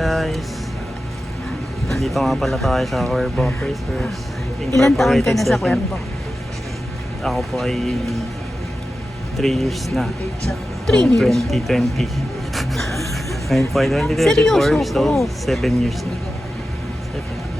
guys. Dito nga pala tayo sa Cuervo Appraisers. Ilan taon ka na sa Setting. Cuervo? Ako po ay 3 years na. 3 years? 2020. Ngayon po ay 2024, Seryoso so po? 7 years na.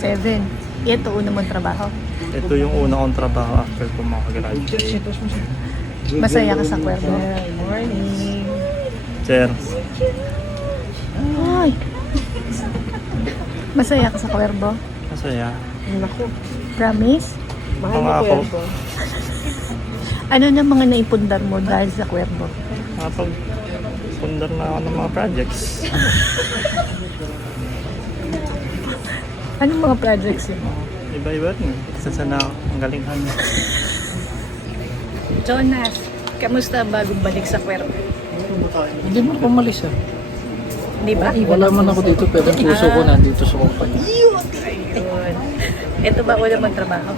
7. Ito, una mong trabaho. Ito yung una kong trabaho after ko makagraduate. Masaya ka sa Cuervo? Morning. Sir, Ay! Masaya ka sa Cuervo? masaya. Naku, Promise? mahal ni Pangako. Cuervo. Ano na mga naipundar mo dahil sa Cuervo? Nakapag-pundar na ako ng mga projects. Anong mga projects yun? Iba-iba rin. Isa sana ang galingan. Jonas, kamusta bagong balik sa Cuervo? Hindi mo pumalis ah. Di ba? Wala man ako dito pero ang puso ko nandito sa kumpanya. Ayun! Ito ba una mong trabaho?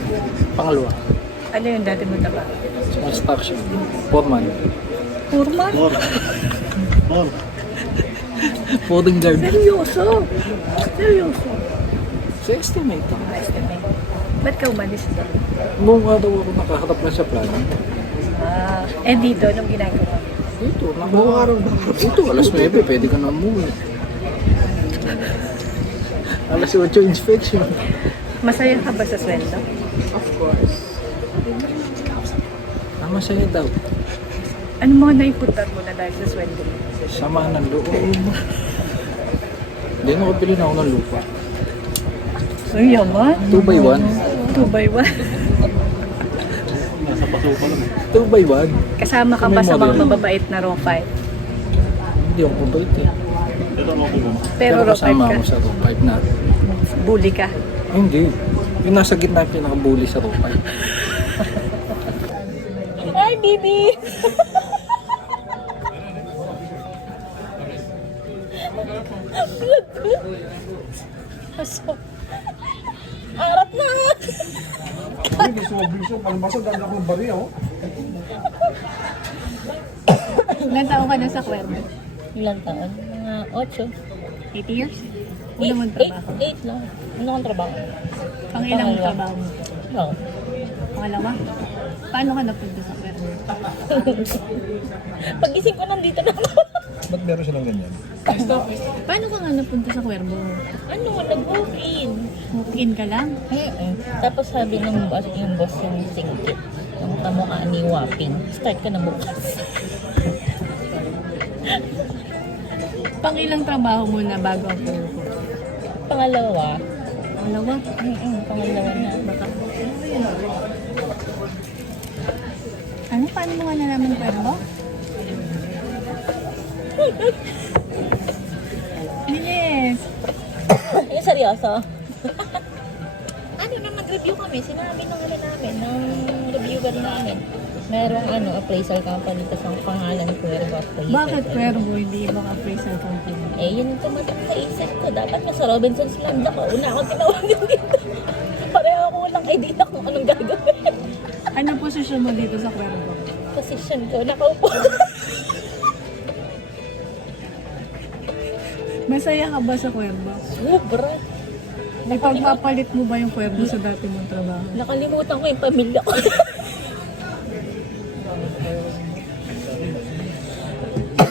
Pangalawa, Ano yung dati mong trabaho? sa construction. Foreman. Foreman? Folding guard. Seryoso? Seryoso? Sa estimate ah. Estimate. Ba't ka umalis doon? Buong araw ako nakaharap na sa plano. Dito, anong ginagawa? Dito, dito, alas 9, pwede ka na umuwi. Alas 8 inspection. Masaya ka ba sa sweldo? Of course. Masaya daw. Anong mga naipundar mo na dahil sa sweldo mo? Sama ng loob. Hindi nakabili na ako ng lupa. So, yaman. 2x1. 2x1. 2x1. Kasama ka ba sa mga mababait na raw 5? Hindi ako mabait eh. Pero raw 5 kasama ka? ako sa row 5 na. Bully ka? Ay, hindi. Yung nasa gitna pinaka-bully sa row 5. Ay, Bibi! Arap na! Ilan taon ka na sa Cuervo? Ilang taon? Mga 8. 8 years? Una mong trabaho? 8 lang. Ano kang trabaho? Pang ilang Pangalawa. trabaho mo? No. Pangalawa? Paano ka napunta sa Cuervo? Pagising ko nandito na ako. Ba't meron silang ganyan? Paano ka nga napunta sa Cuervo? Ano, nag-walk-in. Walk-in ka lang? Tapos sabi ng boss, yung boss yung singkit. Ang kamukha ni Waping. Start ka na bukas. Pang ilang trabaho mo na bago ang Cuervo? Pangalawa. Pangalawa? Pangalawa na. Baka. Ano? Paano mo nga nalaman Cuervo? Yes! Yung seryoso? Ano, nung nag-review kami, sinabi ng ano namin, ng reviewer namin. Merong appraisal company kasi ang pangalan ko Appraisal. Bakit Cuervo hindi ibang appraisal company? Eh, yun yung tumatak sa isip ko. Dapat nasa Robinson's Land ako. Una akong tinawagan dito. Pareho ako walang idea kung anong gagawin. Anong posisyon mo dito sa Cuervo? Position ko, nakaupo. Masaya ka ba sa Cuervo? Sobra. May pagpapalit mo ba yung Cuervo sa dati mong trabaho? Nakalimutan ko yung pamilya ko.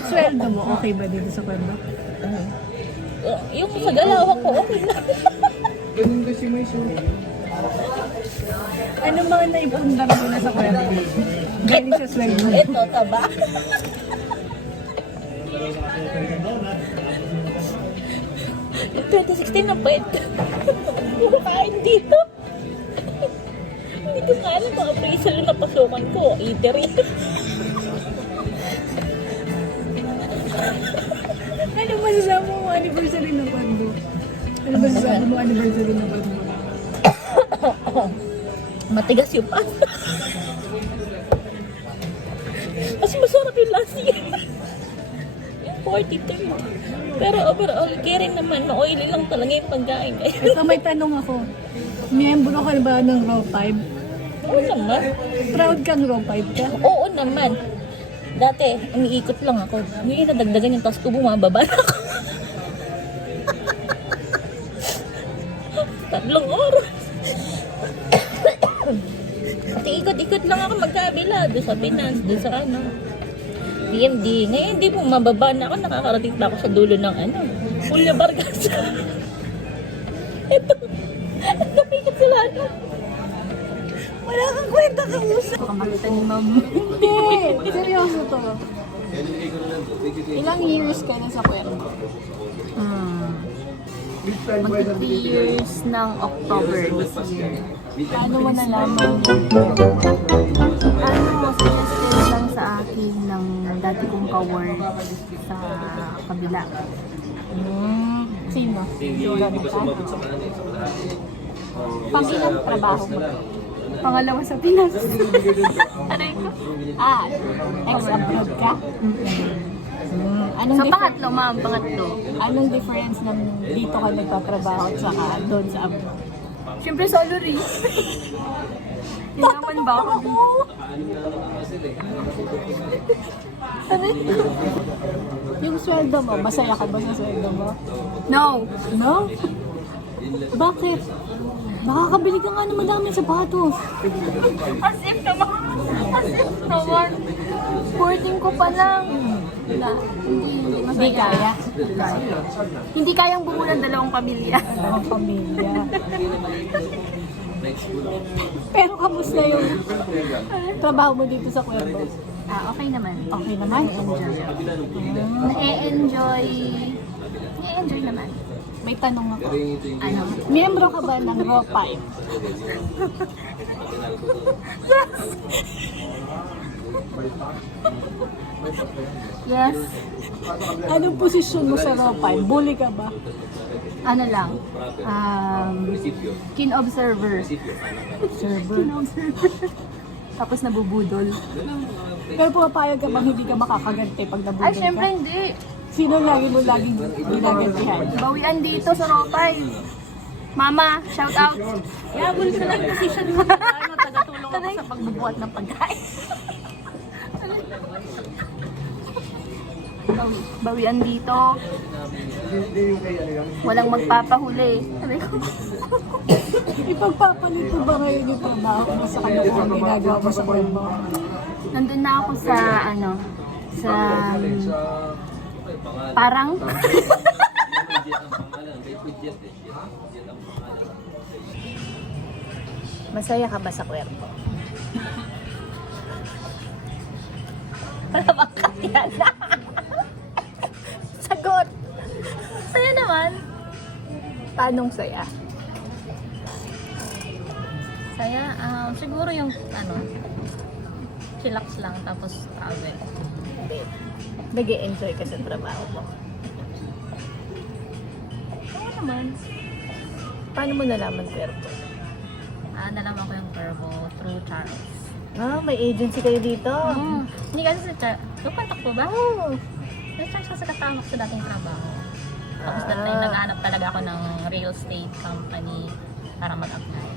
Sweldo mo, okay ba dito sa Cuervo? Yung sa galawak ko, okay na. Anong mga naipundar mo na sa Cuervo? Galing sa sweldo mo. Ito, taba. Yung 2016 na bait. Puro kain dito. Hindi ko nga alam mga appraisal na napasukan ko. Eatery. Ano masasabi mo anniversary ng Cuervo? Ano masasabi mo anniversary ng Cuervo? Matigas yung pan. Mas masarap yung last year. Yung 43. Pero overall, caring naman. Ma-oily lang talaga yung pagkain. Ito may tanong ako. Miyembro ka ba ng Raw 5? Oo naman. Proud kang Raw 5 ka? Oo naman. Dati, umiikot lang ako. Ngayon nadagdagan yung taas ko, bumababa na ako. Kasi ikot-ikot lang ako magkabila. Doon sa finance, doon sa ano. PMD. Ngayon hindi po mababa na ako. Nakakarating pa ako sa dulo ng ano. Julia Vargas. Ito. Ito pikat sila ano. Wala kang kwenta ka usap. Baka makita ni ma'am. Hindi! Seryoso to. Ilang years ka na sa Cuervo? Mag 3 years ng October this year. Paano mo nalaman? Ano, suggested lang sa akin ng dati kong ka-work sa kabila. Sino? Yoga na ka? Pangilang trabaho mo? Pangalawa sa Pinas. Aray ko? Ah, ex-abroad ka? Anong Sa difference? pangatlo, ma'am, pangatlo. Anong difference ng dito ka nagtatrabaho at saka doon sa abroad? Siyempre, salary. Hinaman ba ako dito? Yung sweldo mo, masaya ka ba sa sweldo mo? No. No? Bakit? Nakakabili ka nga naman namin sapatos. As if naman. As if naman. Boarding ko pa lang. Wala. Hindi Hindi masaya. kaya. Hindi kayang buo ng dalawang pamilya. Ang pamilya. Pero kamusta yung trabaho mo dito sa Cuervo? Okay naman. Okay naman? Na-enjoy. Na-enjoy naman. May tanong ako. Ano? Miyembro ka ba ng Raw Pipe? Yes. Anong posisyon mo sa Raw Pipe? Bully ka ba? Ano lang. Keen observer. Server. Tapos nabubudol. Pero pumapayag ka bang hindi ka makakaganti pag nabudol Ay, ka? syempre hindi. Sino laging ginagantihan? Bawian dito sa Ropay. Mama, shout out. Yabol ka lang yung position mo. Ano, tagatulong ako sa pagbubuhat ng pagkain. Bawian dito. Walang magpapahuli. Sabi ko, Ipagpapalit mo ba ngayon yung trabaho mo sa kalokohan ginagawa mo sa Cuervo? nandun na ako sa ano, sa parang Masaya ka ba sa Cuervo? Wala bang katiyan? Sagot! Saya naman. Paanong saya? Saya, siguro yung ano, chillax lang tapos travel. Nag-e-enjoy ka sa trabaho mo. Oo naman. Paano mo nalaman Cuervo? Nalaman ko yung Cuervo through Charles. May agency kayo dito? Hindi kasi sa Charles. Lupantak po ba? Oh. Yung Charles kasi kasama ko sa dating trabaho. Tapos that time naghanap talaga ako ng real estate company para mag-apply.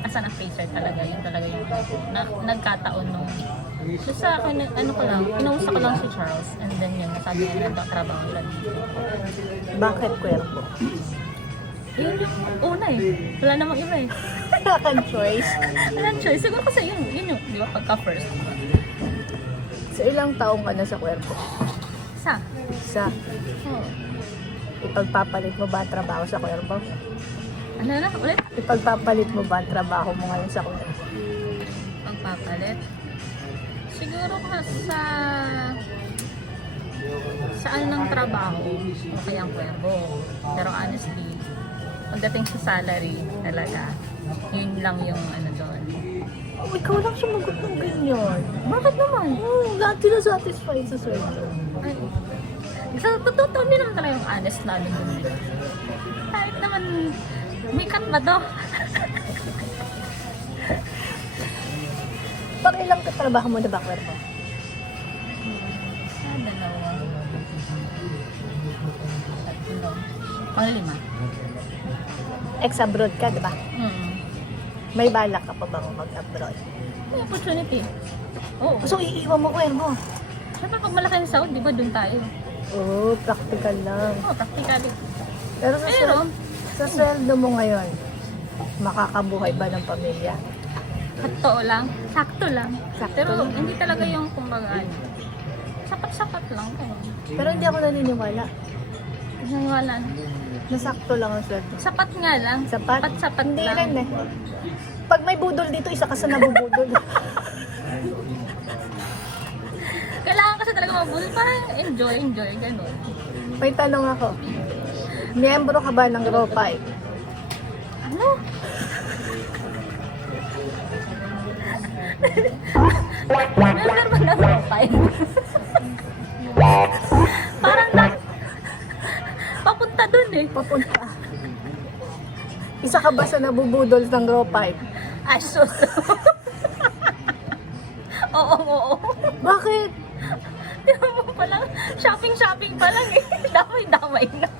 Asa na facer talaga, yun talaga yung nagkataon nung sa akin, ano ko lang, kinausap ko lang si Charles and then yun, nasabi niya nagtatrabaho siya dito. Bakit Cuervo? Yun yung una eh. Wala namang iba eh. Wala kang choice. Walang choice. Siguro kasi yun yung, di ba, pagka-first. So ilang taong ka na sa Cuervo? Isa. Oo. Ipagpapalit mo ba ang trabaho sa Cuervo? Ano na? Ulit? Ipagpapalit mo ba ang trabaho mo ngayon sa Cuervo? Pagpapalit. Siguro ka saan ng trabaho okay ang Cuervo. Pero honestly, pagdating sa salary talaga, yun lang yung ano doon. Oh, ikaw lang sumagot ng ganyan. Bakit naman? Lahat sila satisfied sa sweldo. Ay, sa totoo din naman talaga yung honest na doon din. Kahit naman, may cut ba to? Pang ilang katrabaho mo na ba, Cuervo? Dalawa. Tatlo. Panglima. Ex-abroad ka, di ba? May balak ka pa bang mag-abroad? May opportunity. Oo. So, iiwan mo, Cuervo? Siyempre pag malaki ang sahod, di ba doon tayo? Oo, practical lang. Oo, practically. Pero Pero, Sa sweldo mo ngayon, makakabuhay ba ng pamilya? Totoo lang. Sakto lang. Sakto Pero lang. hindi talaga yung kumbaga ano. Sapat-sapat lang. Pero hindi ako naniniwala. Naniwala na. Nasakto lang ang sweldo. Sapat nga lang. Sapat? Sapat Hindi lang. rin eh. Pag may budol dito, isa ka sa nabubudol. Kailangan kasi talaga mabuli para enjoy, ganun. May tanong ako. Miyembro ka ba ng Raw 5? Ano? Member ba ng profile? Parang papunta dun eh. Papunta. Isa ka ba sa nabubudol ng Raw 5? Ay, sus. Oo. Bakit? Di mo pa lang, shopping pa lang eh. Damay-damay na.